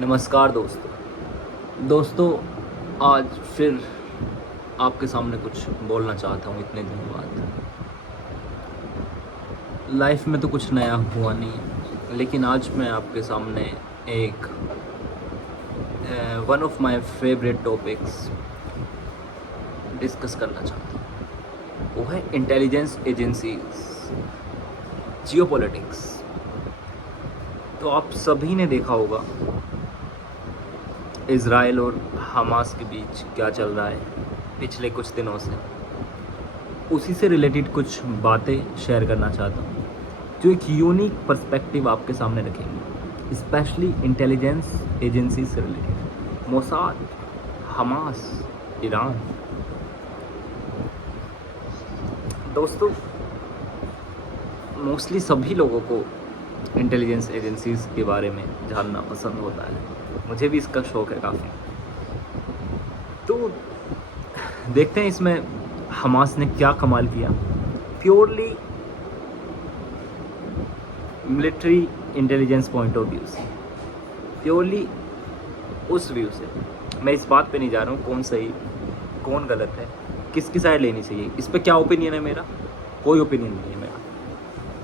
नमस्कार दोस्तों आज फिर आपके सामने कुछ बोलना चाहता हूँ इतने दिनों बाद। लाइफ में तो कुछ नया हुआ नहीं, लेकिन आज मैं आपके सामने एक one of my favourite topics discuss करना चाहता हूँ। वो है इंटेलिजेंस एजेंसीज, जियोपॉलिटिक्स। तो आप सभी ने देखा होगा इज़राइल और हमास के बीच क्या चल रहा है पिछले कुछ दिनों से। उसी से रिलेटेड कुछ बातें शेयर करना चाहता हूँ जो एक यूनिक पर्सपेक्टिव आपके सामने रखेंगे, स्पेशली इंटेलिजेंस एजेंसी से रिलेटेड, मोसाद, हमास, ईरान। दोस्तों, मोस्टली सभी लोगों को इंटेलिजेंस एजेंसीज़ के बारे में जानना पसंद होता है, मुझे भी इसका शौक़ है काफ़ी। तो देखते हैं इसमें हमास ने क्या कमाल किया। Purely military intelligence point of view से, प्योरली उस व्यू से मैं इस बात पे नहीं जा रहा हूँ कौन सही कौन गलत है, किसकी साइड लेनी चाहिए, इस पर क्या ओपिनियन है मेरा। कोई ओपिनियन नहीं है मेरा,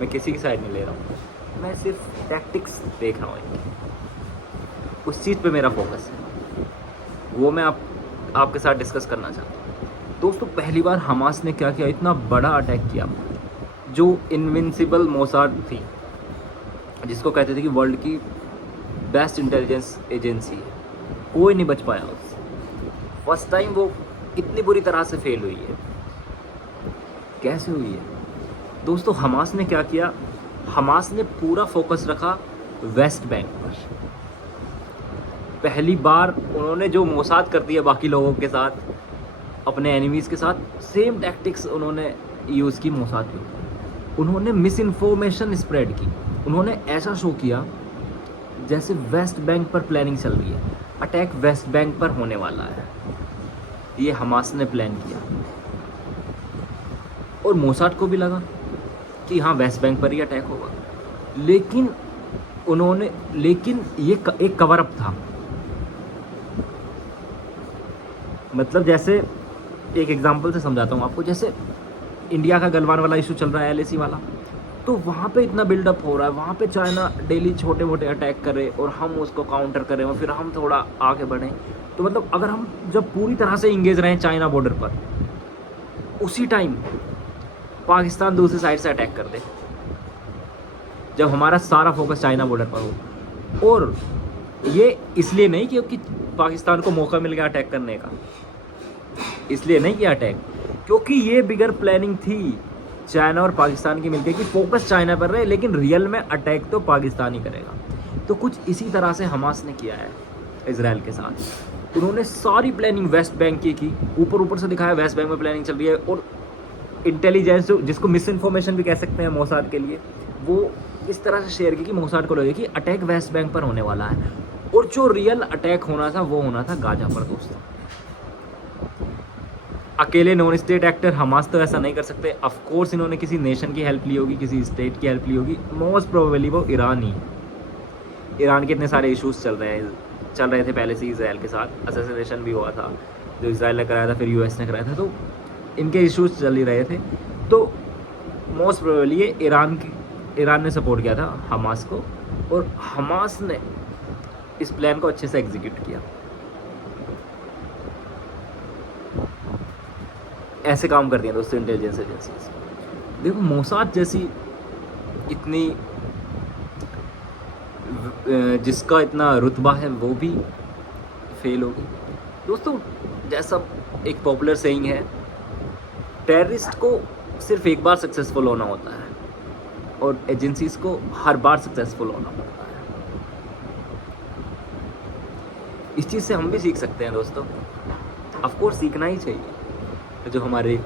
मैं किसी की साइड नहीं ले रहा हूँ, मैं सिर्फ टैक्टिक्स देख रहा हूँ। उस चीज़ पे मेरा फोकस है, वो मैं आपके साथ डिस्कस करना चाहता हूँ। दोस्तों, पहली बार हमास ने क्या किया, इतना बड़ा अटैक किया जो इनविंसिबल मोसाद थी, जिसको कहते थे कि वर्ल्ड की बेस्ट इंटेलिजेंस एजेंसी है, कोई नहीं बच पाया उससे। फर्स्ट टाइम वो इतनी बुरी तरह से फेल हुई है। कैसे हुई है दोस्तों? हमास ने क्या किया, हमास ने पूरा फोकस रखा वेस्ट बैंक पर। पहली बार उन्होंने जो मोसाद कर दिया बाकी लोगों के साथ, अपने एनिमीज़ के साथ, सेम टैक्टिक्स उन्होंने यूज़ की मोसाद के ऊपर। उन्होंने मिस इन्फॉर्मेशन स्प्रेड की। उन्होंने ऐसा शो किया जैसे वेस्ट बैंक पर प्लानिंग चल रही है, अटैक वेस्ट बैंक पर होने वाला है, ये हमास ने प्लान किया। और मोसाद को भी लगा कि हाँ, वेस्ट बैंक पर ही अटैक होगा, लेकिन ये एक कवर अप था। मतलब जैसे एक एग्जांपल से समझाता हूँ आपको, जैसे इंडिया का गलवान वाला इशू चल रहा है, LAC वाला, तो वहाँ पे इतना बिल्डअप हो रहा है, वहाँ पे चाइना डेली छोटे मोटे अटैक करे और हम उसको काउंटर करें और फिर हम थोड़ा आगे बढ़ें। तो मतलब अगर हम जब पूरी तरह से इंगेज रहें चाइना बॉर्डर पर, उसी टाइम पाकिस्तान दूसरी साइड से अटैक कर दे, जब हमारा सारा फोकस चाइना बॉर्डर पर हो। और ये इसलिए नहीं क्योंकि पाकिस्तान को मौका मिल गया अटैक करने का, इसलिए नहीं किया अटैक, क्योंकि ये बिगर प्लानिंग थी चाइना और पाकिस्तान की मिलकर कि फोकस चाइना पर रहे, लेकिन रियल में अटैक तो पाकिस्तान ही करेगा। तो कुछ इसी तरह से हमास ने किया है इजराइल के साथ। उन्होंने सारी प्लानिंग वेस्ट बैंक की ऊपर से दिखाया, वेस्ट बैंक में प्लानिंग चल रही है। और इंटेलिजेंस, जिसको मिस इन्फॉर्मेशन भी कह सकते हैं मोसाद के लिए, वो इस तरह से शेयर की कि मोसाद को लगे कि अटैक वेस्ट बैंक पर होने वाला है। और जो रियल अटैक होना था वो होना था गाजा पर। दोस्तों, अकेले नॉन स्टेट एक्टर हमास तो ऐसा नहीं कर सकते। ऑफ कोर्स इन्होंने किसी नेशन की हेल्प ली होगी, किसी स्टेट की हेल्प ली होगी। मोस्ट प्रोबेबली वो ईरान के इतने सारे इश्यूज चल रहे थे पहले से इजराइल के साथ। असैसिनेशन भी हुआ था जो इजराइल ने कराया था, फिर US ने कराया था, तो इनके इश्यूज चल ही रहे थे। तो मोस्ट प्रोबेबली ये ईरान ने सपोर्ट किया था हमास को, और हमास ने इस प्लान को अच्छे से एग्जीक्यूट किया। ऐसे काम करती हैं दोस्तों इंटेलिजेंस एजेंसीज। देखो, मोसाद जैसी इतनी जिसका इतना रुतबा है वो भी फेल होगी। दोस्तों, जैसा एक पॉपुलर सेइंग है, टेररिस्ट को सिर्फ एक बार सक्सेसफुल होना होता है और एजेंसीज को हर बार सक्सेसफुल होना पड़ता है। इस चीज़ से हम भी सीख सकते हैं दोस्तों, ऑफ कोर्स सीखना ही चाहिए। जो हमारे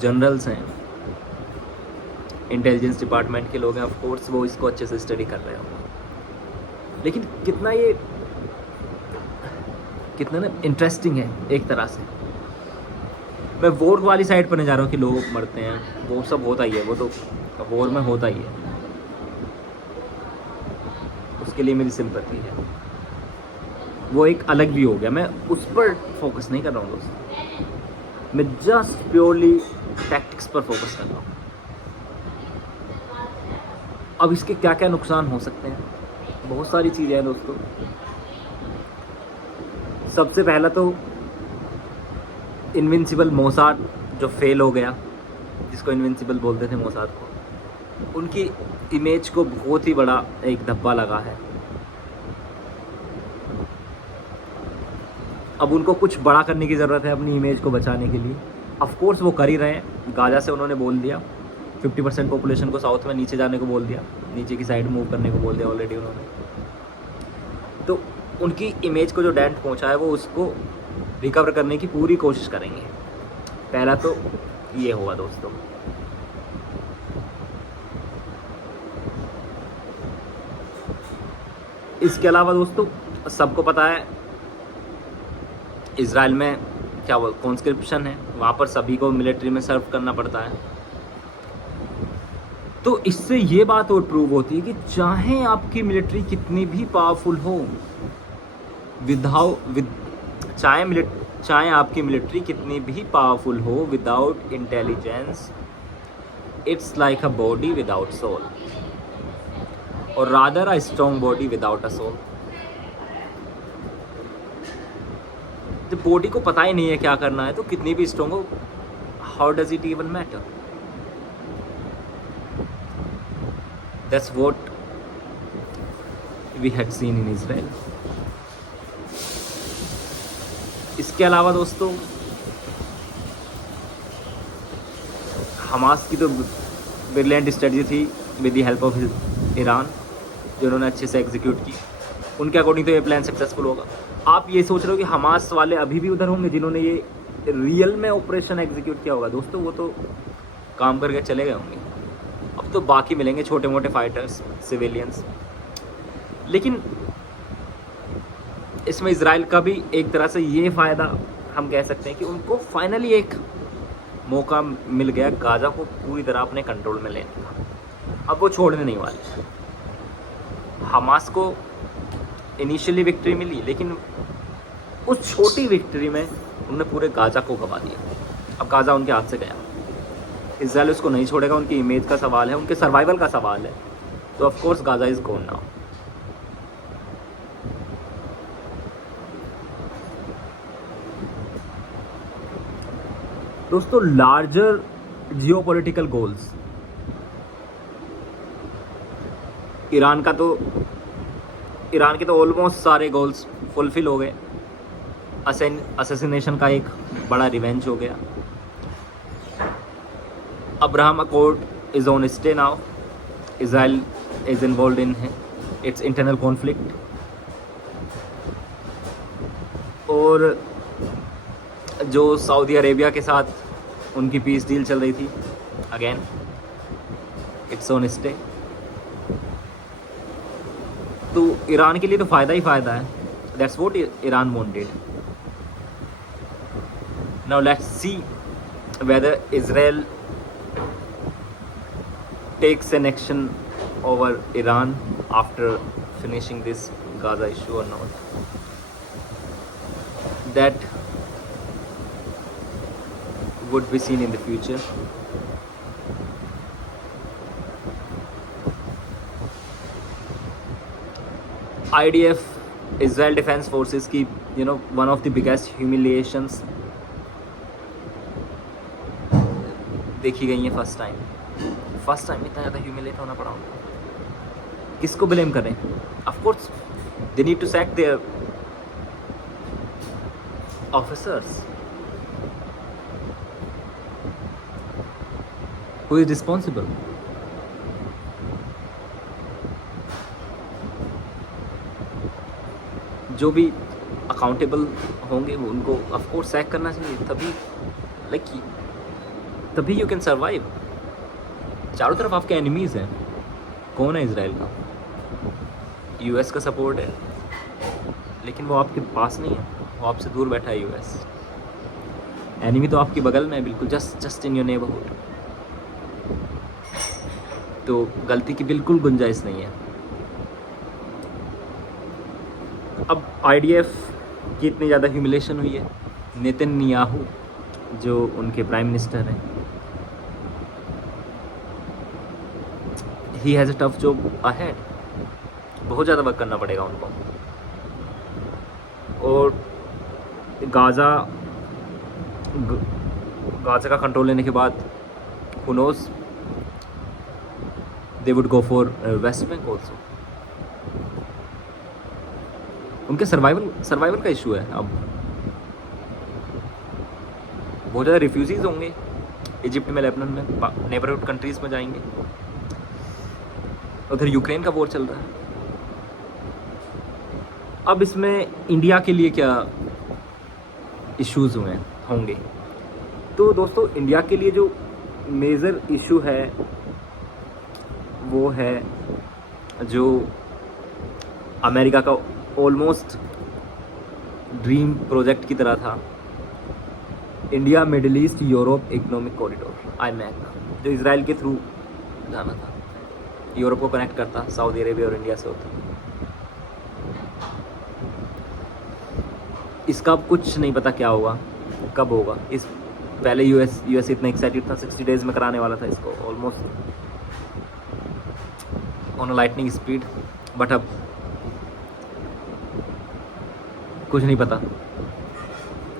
जनरल्स हैं, इंटेलिजेंस डिपार्टमेंट के लोग हैं, ऑफ कोर्स वो इसको अच्छे से स्टडी कर रहे होंगे। लेकिन कितना ना इंटरेस्टिंग है एक तरह से। मैं वॉर वाली साइड पर नहीं जा रहा हूँ कि लोग मरते हैं, वो सब होता ही है, वो तो वॉर में होता ही है, उसके लिए मेरी सिंपैथी है। वो एक अलग व्यू हो गया, मैं उस पर फोकस नहीं कर रहा हूँ दोस्तों, मैं जस्ट प्योरली टैक्टिक्स पर फोकस कर रहा हूँ। अब इसके क्या क्या नुकसान हो सकते हैं, बहुत सारी चीज़ें हैं दोस्तों। सबसे पहला तो इनविंसिबल मोसाद जो फेल हो गया, जिसको इनविंसिबल बोलते थे मोसाद को, उनकी इमेज को बहुत ही बड़ा एक धब्बा लगा है। अब उनको कुछ बड़ा करने की ज़रूरत है अपनी इमेज को बचाने के लिए। ऑफ कोर्स वो कर ही रहे हैं। गाजा से उन्होंने बोल दिया 50% पॉपुलेशन को साउथ में नीचे जाने को बोल दिया, नीचे की साइड मूव करने को बोल दिया ऑलरेडी उन्होंने। तो उनकी इमेज को जो डेंट पहुंचा है वो उसको रिकवर करने की पूरी कोशिश करेंगे। पहला तो ये होगा दोस्तों। इसके अलावा दोस्तों सबको पता है इज़राइल में क्या वो कॉन्स्क्रिप्शन है, वहाँ पर सभी को मिलिट्री में सर्व करना पड़ता है। तो इससे ये बात और प्रूव होती है कि चाहे आपकी मिलिट्री कितनी भी पावरफुल हो, चाहे आपकी मिलिट्री कितनी भी पावरफुल हो, without intelligence it's like a body without soul, और rather a strong body without a soul. जब बॉडी को पता ही नहीं है क्या करना है तो कितनी भी स्ट्रॉन्ग हो, how does it even matter? That's what we had seen in Israel. इसके अलावा दोस्तों हमास की तो ब्रिलियंट स्ट्रेटजी थी with the help of Iran, जो उन्होंने अच्छे से एग्जीक्यूट की। उनके अकॉर्डिंग तो ये प्लान सक्सेसफुल होगा। आप ये सोच रहे हो कि हमास वाले अभी भी उधर होंगे जिन्होंने ये रियल में ऑपरेशन एग्जीक्यूट किया होगा? दोस्तों वो तो काम करके चले गए होंगे। अब तो बाकी मिलेंगे छोटे मोटे फाइटर्स, सिविलियंस। लेकिन इसमें इजराइल का भी एक तरह से ये फ़ायदा हम कह सकते हैं कि उनको फाइनली एक मौका मिल गया गाजा को पूरी तरह अपने कंट्रोल में लेने का। अब वो छोड़ने नहीं वाले। हमास को इनिशियली विक्ट्री मिली, लेकिन उस छोटी विक्ट्री में उन्होंने पूरे गाजा को गवा दिया। अब गाजा उनके हाथ से गया, इजराइल उसको नहीं छोड़ेगा। उनकी इमेज का सवाल है, उनके सर्वाइवल का सवाल है। तो of course Gaza is gone now. दोस्तों लार्जर जियोपॉलिटिकल गोल्स, ईरान के तो ऑलमोस्ट सारे गोल्स फुलफिल हो गए। असैसिनेशन का एक बड़ा रिवेंज हो गया। Abraham accord is on stay now. Israel is involve in its internal conflict, और जो सऊदी अरेबिया के साथ उनकी पीस डील चल रही थी, अगेन इट्स ऑन स्टे। तो ईरान के लिए तो फ़ायदा ही फ़ायदा है। That's what Iran wanted. Now let's see whether Israel takes an action over Iran after finishing this Gaza issue और not. That would be seen in the future. IDF, Israel Defense Forces की one of the biggest humiliations देखी गई है। First time इतना ज़्यादा humiliate होना पड़ा उनको। किसको ब्लेम करें? Of course they need to sack their officers. Who is responsible? जो भी अकाउंटेबल होंगे वो उनको ऑफ कोर्स सैक करना चाहिए। तभी यू कैन सर्वाइव। चारों तरफ आपके एनिमीज़ हैं। कौन है? इजराइल का, यूएस का सपोर्ट है, लेकिन वो आपके पास नहीं है, वो आपसे दूर बैठा है यूएस। एनिमी तो आपके बगल में है, बिल्कुल जस्ट इन योर नेबरहुड। तो गलती की बिल्कुल गुंजाइश नहीं है। अब आईडीएफ की इतनी ज़्यादा ह्यूमिलेशन हुई है, नेतन्याहू जो उनके प्राइम मिनिस्टर हैं, he has a tough job ahead, बहुत ज़्यादा वर्क करना पड़ेगा उनको। और गाज़ा का कंट्रोल लेने के बाद who knows they would go for West Bank also। उनके सर्वाइवल का इशू है। अब बहुत ज़्यादा रिफ्यूजीज होंगे इजिप्ट में, लेबनान में, नेबरहुड कंट्रीज़ में जाएंगे। उधर यूक्रेन का वॉर चल रहा है। अब इसमें इंडिया के लिए क्या इश्यूज़ होंगे? तो दोस्तों, इंडिया के लिए जो मेजर इशू है वो है जो अमेरिका का ऑलमोस्ट ड्रीम प्रोजेक्ट की तरह था, India middle east Europe economic corridor IMEC, जो इजराइल के थ्रू जाना था, यूरोप को कनेक्ट करता, सऊदी अरेबिया और इंडिया से होता। इसका अब कुछ नहीं पता क्या होगा, कब होगा। इस पहले यूएस इतना एक्साइटेड था, 60 डेज़ में कराने वाला था इसको, almost on a lightning speed, but अब कुछ नहीं पता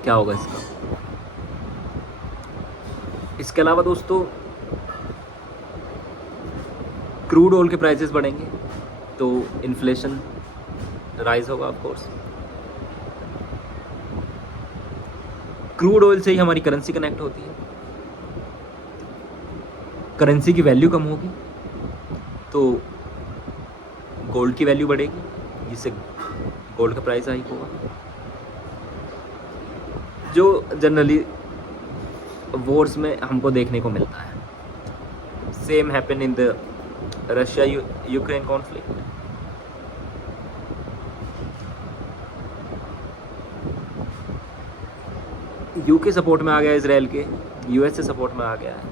क्या होगा इसका। इसके अलावा दोस्तों, क्रूड ऑयल के प्राइसेस बढ़ेंगे तो इन्फ्लेशन राइज होगा ऑफ कोर्स। क्रूड ऑयल से ही हमारी करेंसी कनेक्ट होती है, करेंसी की वैल्यू कम होगी तो गोल्ड की वैल्यू बढ़ेगी, जिससे गोल्ड का प्राइस हाइक होगा, जो जनरली वॉर्स में हमको देखने को मिलता है। Same happen in the Russia Ukraine conflict. UK support में आ गया इजराइल के, यूएस से सपोर्ट में आ गया है,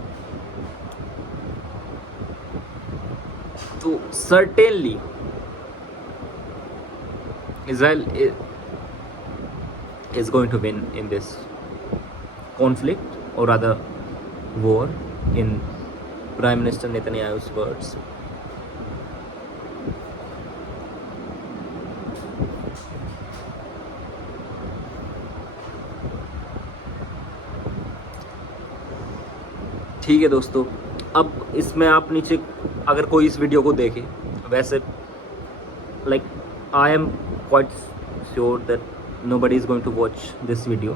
तो certainly Israel is going to win in this conflict, or rather war, in Prime Minister Netanyahu's words. ठीक है दोस्तों, अब इसमें आप नीचे अगर कोई इस वीडियो को देखे, वैसे like I am quite sure that nobody is going to watch this video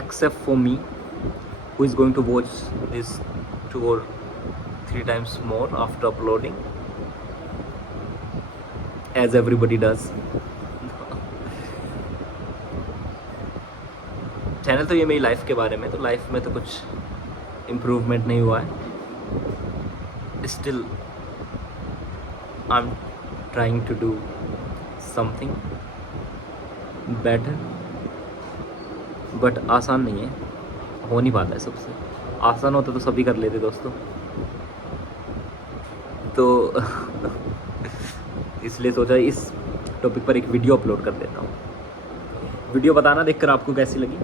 except for me, who is going to watch this 2 or 3 times more after uploading, as everybody does। Channel तो ये मेरी life के बारे में, तो life में तो कुछ इम्प्रूवमेंट नहीं हुआ है, still I am trying to do something better, but आसान नहीं है, हो नहीं पाता है। सबसे आसान होता तो सभी कर लेते दोस्तों, तो इसलिए सोचा इस टॉपिक पर एक वीडियो अपलोड कर देता हूँ। वीडियो बताना देखकर आपको कैसी लगी,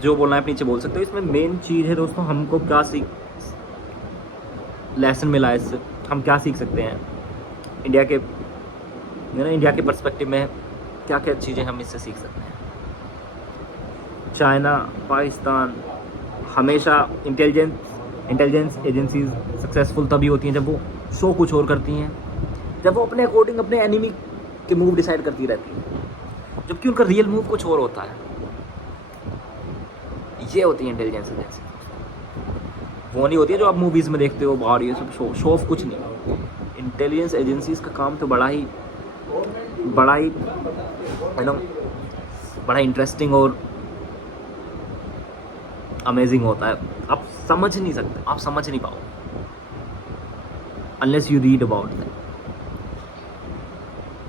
जो बोलना है आप नीचे बोल सकते हो। इसमें मेन चीज़ है दोस्तों, हमको क्या लेसन मिला है इससे, हम क्या सीख सकते हैं इंडिया के पर्सपेक्टिव में, क्या क्या चीज़ें हम इससे सीख सकते हैं। चाइना, पाकिस्तान, हमेशा इंटेलिजेंस एजेंसीज सक्सेसफुल तभी होती हैं जब वो शो कुछ और करती हैं, जब वो अपने अकॉर्डिंग अपने एनिमी के मूव डिसाइड करती रहती हैं, जबकि उनका रियल मूव कुछ और होता है। ये होती है इंटेलिजेंस एजेंसी, वो नहीं होती है जो आप मूवीज़ में देखते हो बाहर, ये सब शो ऑफ कुछ नहीं। इंटेलिजेंस एजेंसीज का काम तो बड़ा ही बड़ा इंटरेस्टिंग और अमेजिंग होता है। आप समझ नहीं सकते, आप समझ नहीं पाओ unless you read about that,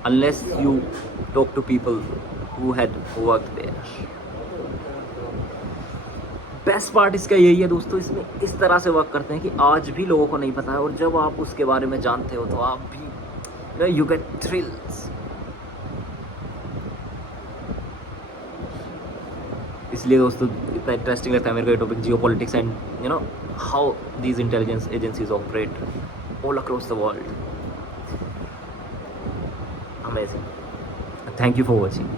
unless you talk to people who had worked there. Best part इसका यही है दोस्तों, इसमें इस तरह से वर्क करते हैं कि आज भी लोगों को नहीं पता है, और जब आप उसके बारे में जानते हो तो आप भी you get thrills. इसलिए दोस्तों इतना इंटरेस्टिंग लगता है मेरे को ये topic, Jio politics and you know how these intelligence agencies operate all across the world. Amazing. Thank you for watching.